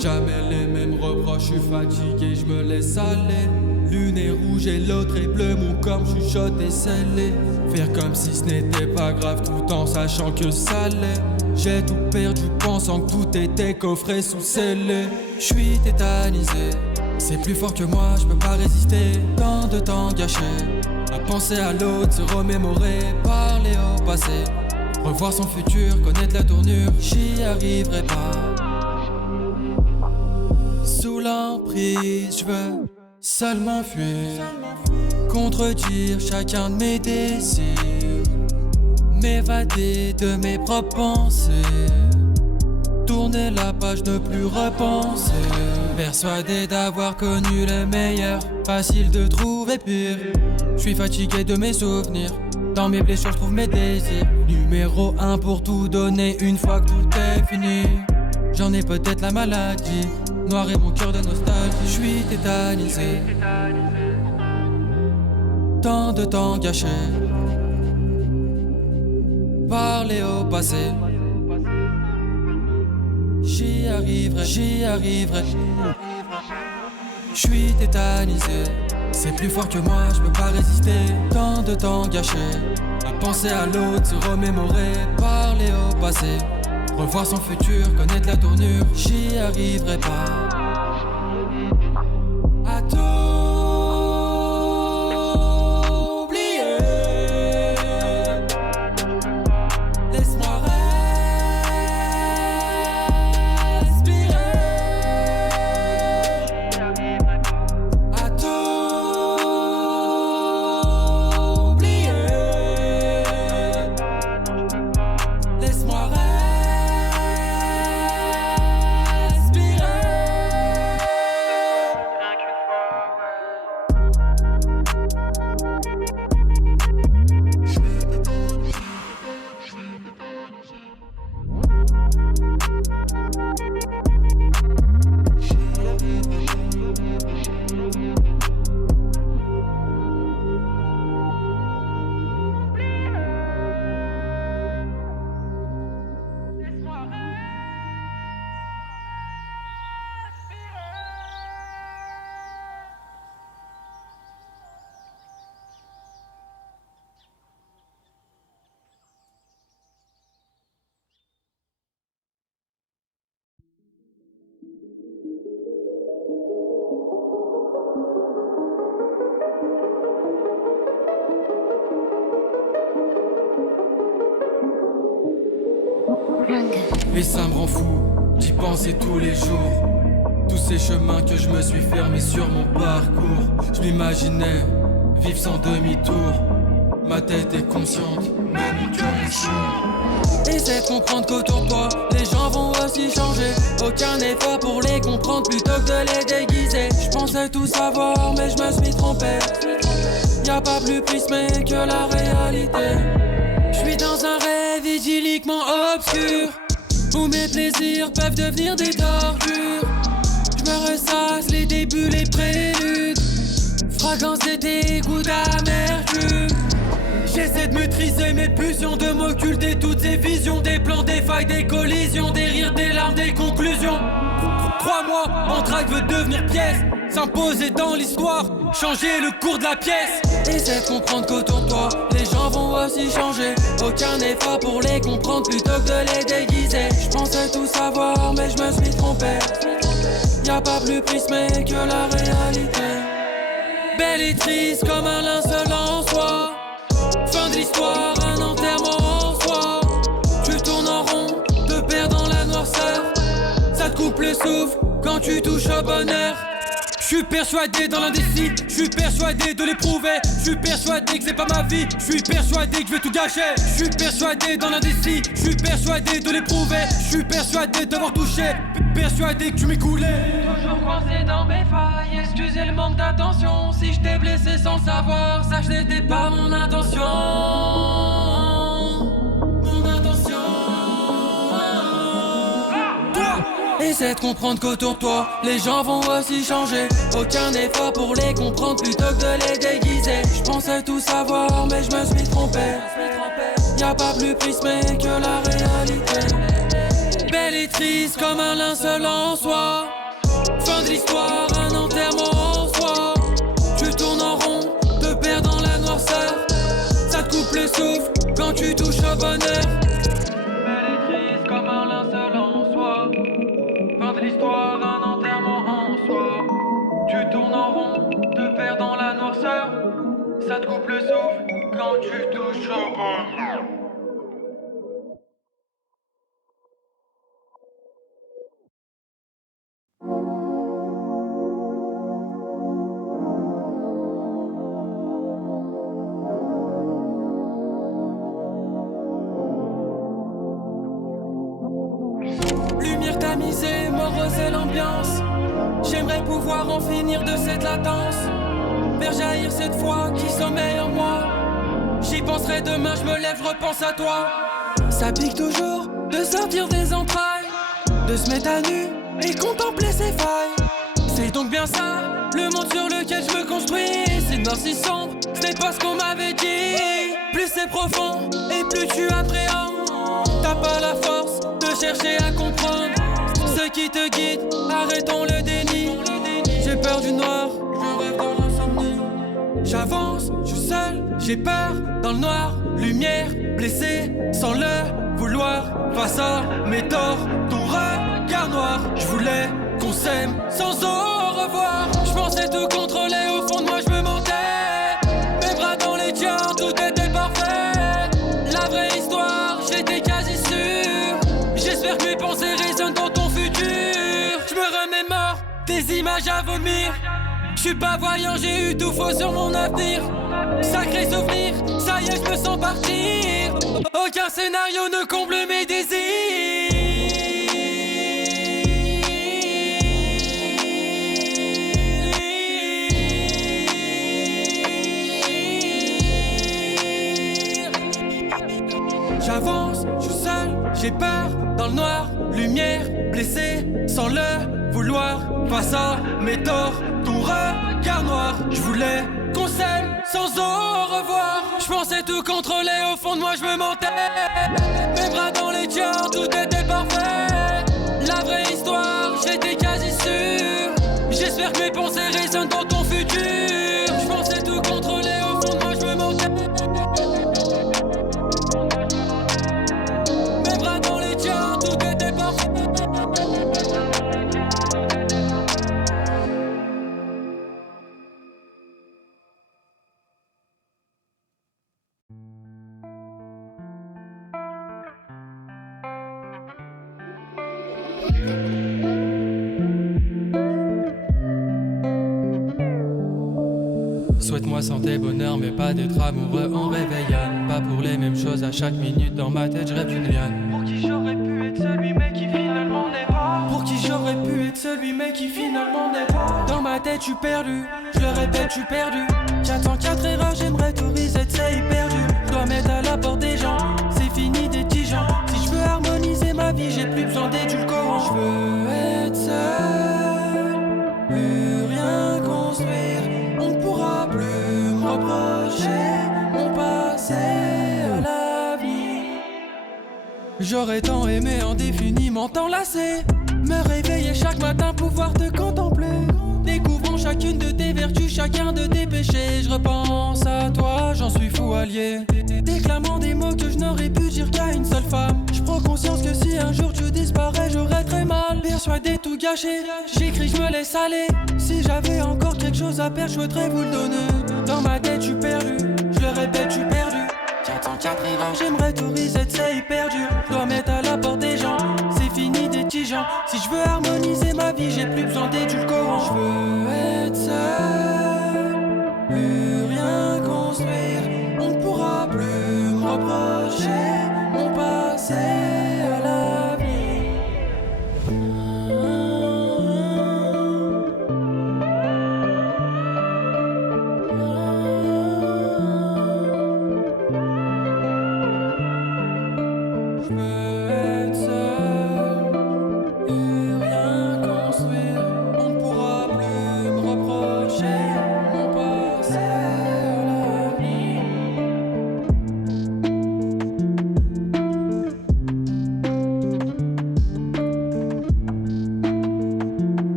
Jamais les mêmes reproches, je suis fatigué, je me laisse aller. L'une est rouge et l'autre est bleue, mon corps chuchote et scellé. Faire comme si ce n'était pas grave tout en sachant que ça l'est. J'ai tout perdu pensant que tout était coffré sous scellé. J'suis tétanisé, c'est plus fort que moi, je peux pas résister. Tant de temps gâché, à penser à l'autre, se remémorer, parler au passé. Revoir son futur, connaître la tournure, j'y arriverai pas. Sous l'emprise, je veux seulement fuir, contredire chacun de mes désirs, m'évader de mes propres pensées, tourner la page, ne plus repenser. Persuadé d'avoir connu le meilleur, facile de trouver pire. Je suis fatigué de mes souvenirs, dans mes blessures je trouve mes désirs. Numéro 1 pour tout donner une fois que tout est fini. J'en ai peut-être la maladie, noir est mon cœur de nostalgie. Je suis tétanisé, tant de temps gâché, parler au passé. J'y arriverai, j'y arriverai. Je suis tétanisé, c'est plus fort que moi, je peux pas résister. Tant de temps gâché, à penser à l'autre, se remémorer, parler au passé. Revoir son futur, connaître la tournure, j'y arriverai pas. À tout oublier, laisse-moi respirer. À tout oublier, laisse-moi respirer. Et ça me rend fou d'y penser tous les jours. Tous ces chemins que je me suis fermé sur mon parcours. Je m'imaginais vivre sans demi-tour. Ma tête est consciente, mais mon cœur est sourd. Essaie de comprendre qu'autour de toi, les gens vont aussi changer. Aucun effort pour les comprendre plutôt que de les déguiser. Je pensais tout savoir, mais je me suis trompé. Y'a pas plus prismé que la réalité. Je suis dans un rêve idylliquement obscur, où mes plaisirs peuvent devenir des tortures. Je me ressasse les débuts, les préludes, fragrance d'été, goût d'amertume. J'essaie de maîtriser mes pulsions, de m'occulter toutes ces visions, des plans, des failles, des collisions, des rires, des larmes, des conclusions. Crois-moi, mon track veut devenir pièce, s'imposer dans l'histoire, changer le cours de la pièce. Essaie de comprendre qu'autour de toi, les gens vont aussi changer. Aucun effort pour les comprendre plutôt que de les déguiser. Je pensais tout savoir, mais je me suis trompé. Y'a pas plus prismé que la réalité. Belle et triste comme un linceul en soi. Fin de l'histoire, un enterrement en soi. Tu tournes en rond, te perds dans la noirceur. Ça te coupe le souffle quand tu touches au bonheur. Je suis persuadé dans l'indécis, je suis persuadé de l'éprouver. Je suis persuadé que c'est pas ma vie, je suis persuadé que je vais tout gâcher. Je suis persuadé dans l'indécis, je suis persuadé de l'éprouver. Je suis persuadé d'avoir touché, persuadé que tu m'écoulais. Toujours coincé dans mes failles, excusez le manque d'attention. Si je t'ai blessé sans le savoir, sache que n'était pas mon intention. Essaie de comprendre qu'autour de toi, les gens vont aussi changer. Aucun effort pour les comprendre plutôt que de les déguiser. Je pensais tout savoir, mais je me suis trompé. Y'a pas plus prismé que la réalité. Belle et triste comme un linceul en soi. Fin de l'histoire, un enterrement en soi. Tu tournes en rond, te perds dans la noirceur. Ça te coupe le souffle quand tu touches au bonheur. Belle et triste comme un linceul en soi. Fin de l'histoire, un enterrement en soi. Tu tournes en rond, te perds dans la noirceur. Ça te coupe le souffle quand tu touches au bonheur. Lumière tamisée, morose l'ambiance. J'aimerais pouvoir en finir de cette latence. Faire jaillir cette foi qui sommeille en moi. J'y penserai demain, je me lève, je repense à toi. Ça pique toujours de sortir des entrailles, de se mettre à nu et contempler ses failles. C'est donc bien ça, le monde sur lequel je me construis. C'est noir si sombre, ce n'est pas ce qu'on m'avait dit. Plus c'est profond et plus tu appréhendes. T'as pas la force de chercher à comprendre ce qui te guide, arrêtons le déni. J'ai peur du noir, je rêve dans l'insomnie. J'avance, je suis seul, j'ai peur dans le noir. Lumière, blessé, sans le vouloir. Face à mes torts, ton regard noir. Je voulais qu'on s'aime sans au revoir. Je pensais tout contrôler, au fond de moi je me mentais. Mes bras dans les tiens, tout était parfait. La vraie histoire, j'étais quasi sûr. J'espère que mes pensées résonnent dans ton futur. Je me remémore des images à vomir. Je suis pas voyant, j'ai eu tout faux sur mon avenir. Sacré souvenir, ça y est, je me sens partir. Aucun scénario ne comble mes désirs. J'avance, je suis seul, j'ai peur dans le noir. Lumière, blessé, sans le vouloir. Face à mes torts, ton regard noir. Je voulais qu'on s'aime sans au revoir. Je pensais tout contrôler, au fond de moi je me mentais. Mes bras dans les tiens, tout était parfait. La vraie histoire, j'étais quasi sûr. J'espère que mes pensées résonnent dans ton futur. Je pensais tout contrôler, au fond de moi je me mentais. Mes bras dans les tiens, tout était parfait. Souhaite-moi santé, bonheur, mais pas d'être amoureux en réveillant. Pas pour les mêmes choses à chaque minute, dans ma tête je rêve d'une liane. Pour qui j'aurais pu être celui mais qui finalement n'est pas. Pour qui j'aurais pu être celui mais qui finalement n'est pas. Dans ma tête je suis perdu, je le répète je suis perdu. J'attends 4 erreurs, j'aimerais tout reset, c'est hyper dur. Je dois mettre à la porte des gens, c'est fini des petits gens. Si je veux harmoniser ma vie, j'ai plus besoin d'édulcorants. Je veux être seul, plus rien construire. On ne pourra plus me reprocher mon passé à la vie. J'aurais tant aimé indéfiniment t'enlacer, me réveiller chaque matin, pouvoir te contempler. Découvrons chacune de tes vertus, chacun de tes péchés. Je repense à toi, j'en suis fou allié. Déclamant des mots que je n'aurais pu dire qu'à une seule femme. Je prends conscience que si un jour tu disparais, j'aurais très mal. Persuadé tout gâcher, j'écris, je me laisse aller. Si j'avais encore quelque chose à perdre, je voudrais vous le donner. Dans ma tête, je suis perdu, je le répète, je suis perdu. J'attends 4 erreurs, j'aimerais tout reset, c'est hyper dur. Je dois mettre à la porte des gens, c'est fini des petits gens. Si je veux harmoniser ma vie, j'ai plus besoin d'édulcorants. Je veux être seul, plus rien construire. On ne pourra plus me reprocher mon passé.